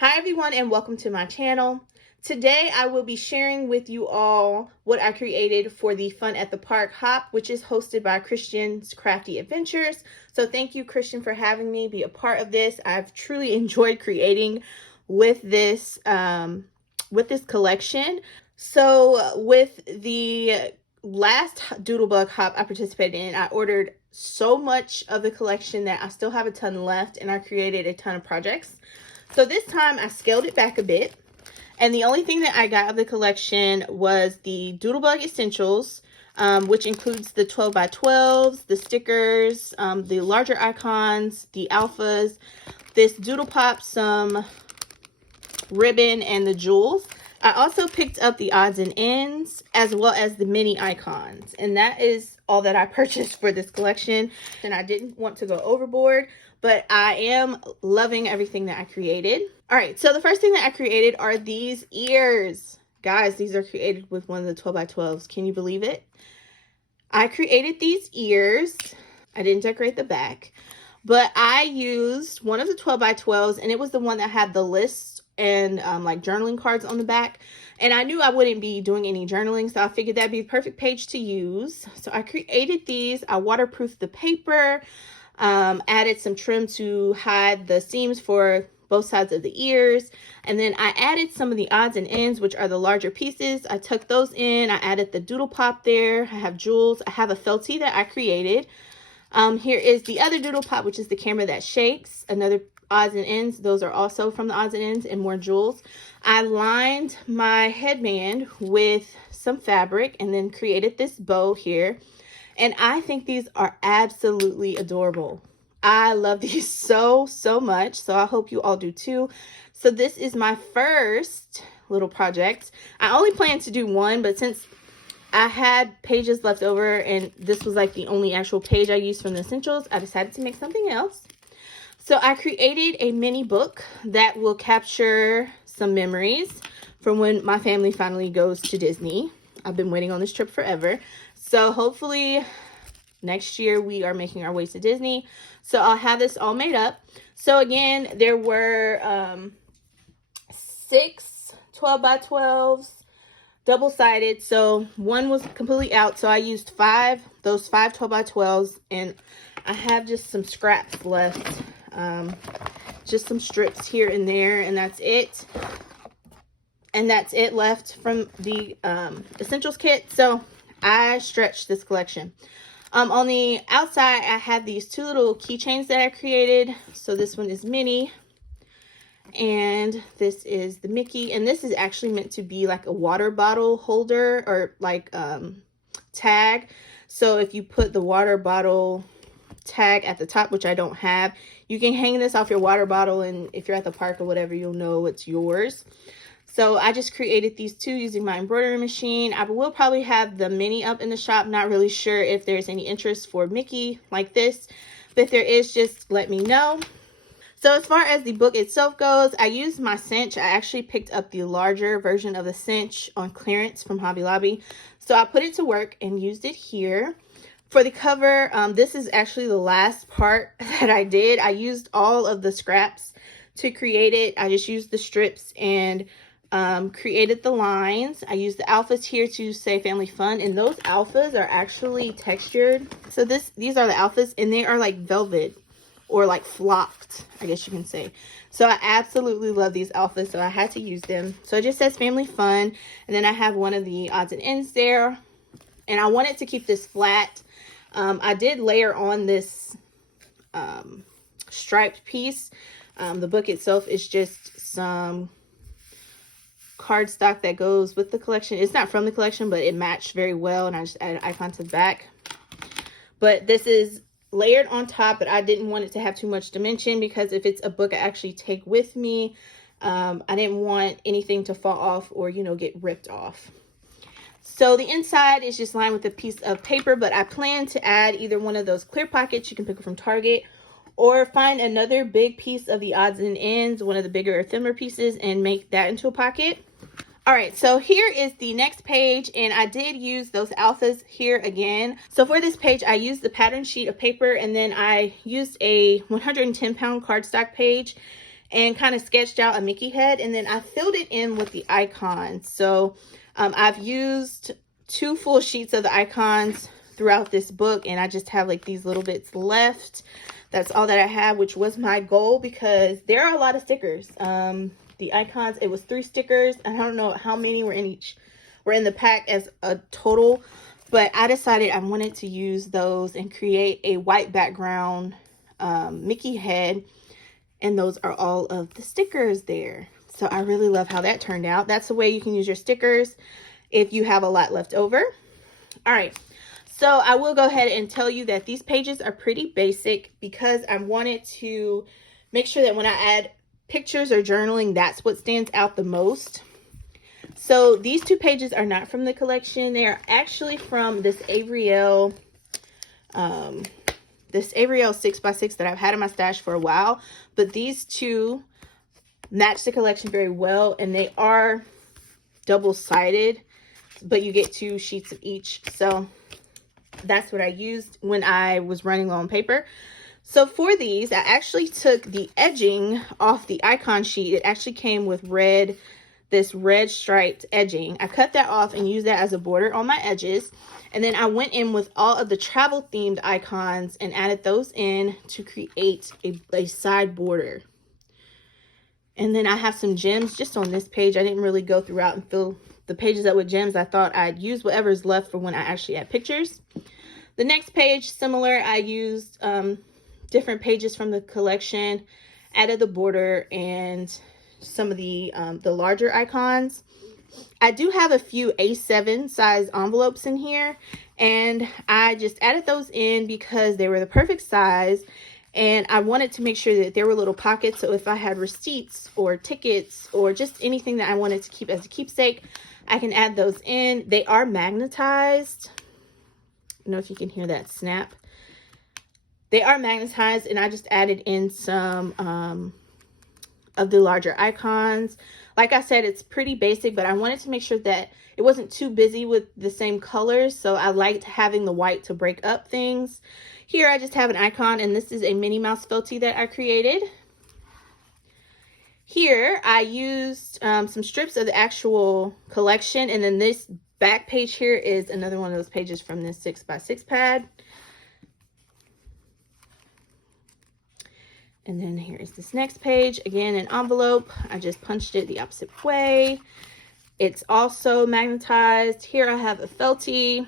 Hi everyone and welcome to my channel. Today I will be sharing with you all what I created for the Fun at the Park Hop, which is hosted by Christian's Crafty Adventures. So thank you, Christian, for having me be a part of this. I've truly enjoyed creating with this collection. So with the last Doodlebug Hop I participated in, I ordered so much of the collection that I still have a ton left, and I created a ton of projects. So this time I scaled it back a bit, and the only thing that I got of the collection was the Doodlebug Essentials, which includes the 12x12s, the stickers, the larger icons, the alphas, this Doodle Pop, some ribbon, and the jewels. I also picked up the odds and ends as well as the mini icons, and that is all that I purchased for this collection. And I didn't want to go overboard, but I am loving everything that I created. All right, so the first thing that I created are these ears. Guys, these are created with one of the 12x12s. Can you believe it? I created these ears. I didn't decorate the back, but I used one of the 12x12s, and it was the one that had the lists and like journaling cards on the back. And I knew I wouldn't be doing any journaling, so I figured that'd be the perfect page to use. So I created these. I waterproofed the paper, added some trim to hide the seams for both sides of the ears, and then I added some of the odds and ends, which are the larger pieces. I tucked those in. I added the Doodle Pop there. I have jewels. I have a felty that I created. Here is the other Doodle Pop, which is the camera that shakes. Another odds and ends. Those are also from the odds and ends, and more jewels. I lined my headband with some fabric and then created this bow here. And I think these are absolutely adorable. I love these so much. So I hope you all do too. So this is my first little project. I only planned to do one, but since I had pages left over and this was like the only actual page I used from the essentials, I decided to make something else. So I created a mini book that will capture some memories from when my family finally goes to Disney. I've been waiting on this trip forever. So hopefully next year we are making our way to Disney. So I'll have this all made up. So again, there were 6 12x12s, double-sided. So one was completely out. So I used those 5 12x12s, and I have just some scraps left. Just some strips here and there, and that's it. And that's it left from the essentials kit. So I stretched this collection. On the outside, I have these 2 little keychains that I created. So this one is Minnie, and this is the Mickey. And this is actually meant to be like a water bottle holder, or like tag. So if you put the water bottle tag at the top, which I don't have, you can hang this off your water bottle, and if you're at the park or whatever, you'll know it's yours. So I just created these 2 using my embroidery machine. I will probably have the Minnie up in the shop. Not really sure if there's any interest for Mickey like this, but if there is, just let me know. So as far as the book itself goes, I used my cinch. I actually picked up the larger version of the cinch on clearance from Hobby Lobby. So I put it to work and used it here. For the cover, this is actually the last part that I did. I used all of the scraps to create it. I just used the strips and created the lines. I used the alphas here to say family fun, and those alphas are actually textured. So these are the alphas, and they are like velvet or like flocked, I guess you can say. So I absolutely love these alphas, so I had to use them. So it just says family fun, and then I have one of the odds and ends there, and I wanted to keep this flat. I did layer on this striped piece. The book itself is just some cardstock that goes with the collection. It's not from the collection, but it matched very well, and I just added an icon to the back. But this is layered on top, but I didn't want it to have too much dimension, because if it's a book I actually take with me, I didn't want anything to fall off or, you know, get ripped off. So the inside is just lined with a piece of paper, but I plan to add either one of those clear pockets you can pick up from Target, or find another big piece of the odds and ends, one of the bigger or thinner pieces, and make that into a pocket. All right, so here is the next page, and I did use those alphas here again. So for this page, I used the pattern sheet of paper, and then I used a 110-pound cardstock page, and kind of sketched out a Mickey head, and then I filled it in with the icons. So I've used 2 full sheets of the icons throughout this book, and I just have like these little bits left. That's all that I have, which was my goal because there are a lot of stickers. The icons, it was 3 stickers. I don't know how many were in the pack as a total, but I decided I wanted to use those and create a white background Mickey head, and those are all of the stickers there. So I really love how that turned out. That's the way you can use your stickers if you have a lot left over. All right, so I will go ahead and tell you that these pages are pretty basic because I wanted to make sure that when I add pictures or journaling, that's what stands out the most. So these 2 pages are not from the collection. They are actually from this Ariel 6x6 that I've had in my stash for a while. But these 2 match the collection very well, and they are double-sided, but you get 2 sheets of each. So that's what I used when I was running low on paper. So for these, I actually took the edging off the icon sheet. It actually came with this red striped edging. I cut that off and used that as a border on my edges. And then I went in with all of the travel themed icons and added those in to create a side border. And then I have some gems just on this page. I didn't really go throughout and fill the pages up with gems. I thought I'd use whatever's left for when I actually add pictures. The next page, similar, I used different pages from the collection, added the border and some of the larger icons. I do have a few A7 size envelopes in here, and I just added those in because they were the perfect size, and I wanted to make sure that there were little pockets, so if I had receipts or tickets or just anything that I wanted to keep as a keepsake, I can add those in. They are magnetized. I don't know if you can hear that snap. They are magnetized, and I just added in some of the larger icons. Like I said, it's pretty basic, but I wanted to make sure that it wasn't too busy with the same colors, so I liked having the white to break up things. Here I just have an icon, and this is a Minnie Mouse feltie that I created. Here I used some strips of the actual collection, and then this back page here is another one of those pages from this 6x6 pad. And then here is this next page, again, an envelope. I just punched it the opposite way. It's also magnetized. Here I have a feltie.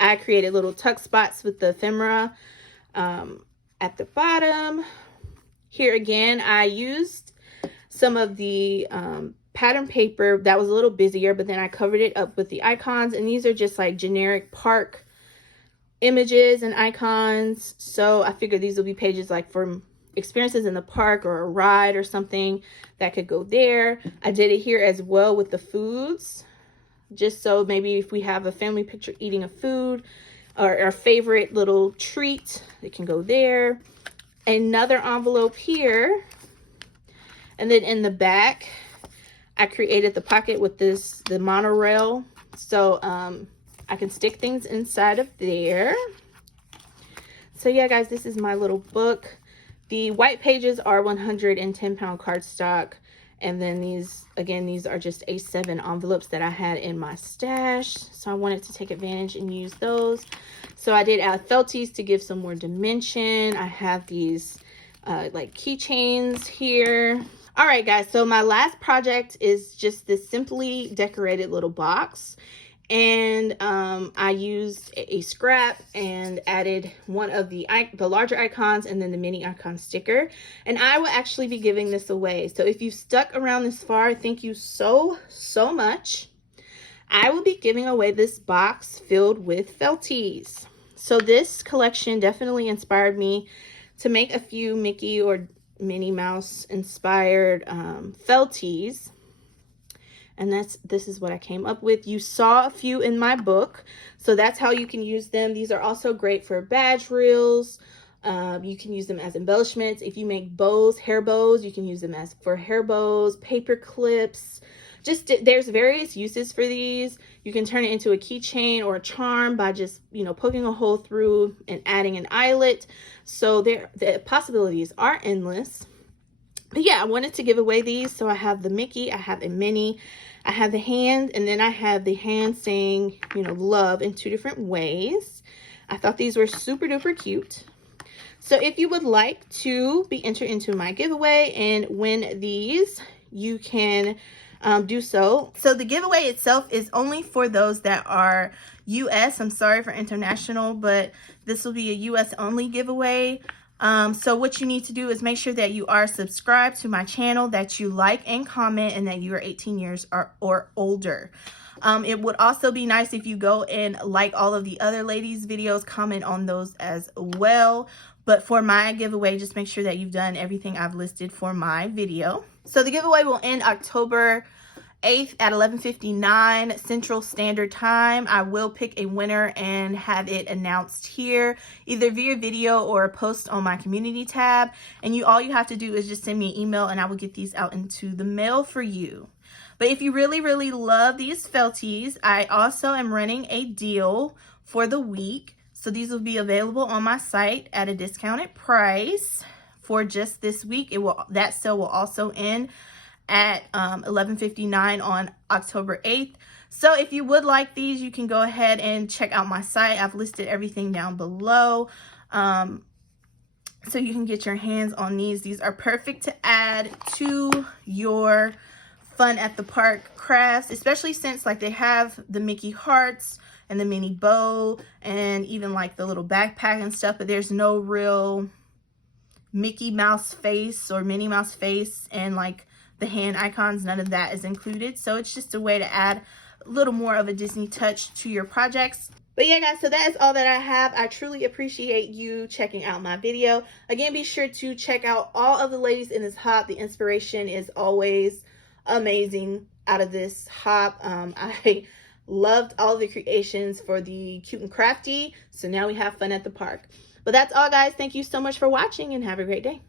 I created little tuck spots with the ephemera at the bottom. Here again, I used some of the pattern paper that was a little busier, but then I covered it up with the icons. And these are just like generic park images and icons. So I figured these will be pages like for experiences in the park or a ride or something that could go there. I did it here as well with the foods, just so maybe if we have a family picture eating a food or our favorite little treat, it can go there. Another envelope here, and then in the back I created the pocket with the monorail, so I can stick things inside of there. So yeah guys, this is my little book. The white pages are 110-pound cardstock, and then these, again, these are just A7 envelopes that I had in my stash, so I wanted to take advantage and use those. So I did add felties to give some more dimension. I have these like keychains here. All right guys, so my last project is just this simply decorated little box. And I used a scrap and added one of the larger icons and then the mini icon sticker. And I will actually be giving this away. So if you've stuck around this far, thank you so much. I will be giving away this box filled with felties. So this collection definitely inspired me to make a few Mickey or Minnie Mouse inspired felties. And this is what I came up with. You saw a few in my book, so that's how you can use them. These are also great for badge reels. You can use them as embellishments. If you make bows, hair bows, you can use them as for hair bows, paper clips. Just there's various uses for these. You can turn it into a keychain or a charm by just, you know, poking a hole through and adding an eyelet. So the possibilities are endless. But yeah, I wanted to give away these. So I have the Mickey, I have a Minnie, I have the hand, and then I have the hand saying, you know, love in 2 different ways. I thought these were super duper cute. So if you would like to be entered into my giveaway and win these, you can do so. So the giveaway itself is only for those that are US. I'm sorry for international, but this will be a US only giveaway. So what you need to do is make sure that you are subscribed to my channel, that you like and comment, and that you are 18 years or older. It would also be nice if you go and like all of the other ladies' videos, comment on those as well. But for my giveaway, just make sure that you've done everything I've listed for my video. So the giveaway will end October 8th at 11:59 Central Standard Time. I will pick a winner and have it announced here, either via video or a post on my community tab. And all you have to do is just send me an email and I will get these out into the mail for you. But if you really, really love these felties, I also am running a deal for the week. So these will be available on my site at a discounted price for just this week. That sale will also end at 11:59 on October 8th. So if you would like these, you can go ahead and check out my site. I've listed everything down below. So you can get your hands on these. These are perfect to add to your fun at the park crafts, especially since like they have the Mickey hearts and the mini bow and even like the little backpack and stuff, but there's no real Mickey Mouse face or Minnie Mouse face, and like the hand icons, none of that is included. So it's just a way to add a little more of a Disney touch to your projects. But yeah, guys, so that is all that I have. I truly appreciate you checking out my video. Again, be sure to check out all of the ladies in this hop. The inspiration is always amazing out of this hop. I loved all the creations for the cute and crafty. So now we have fun at the park. But that's all, guys. Thank you so much for watching and have a great day.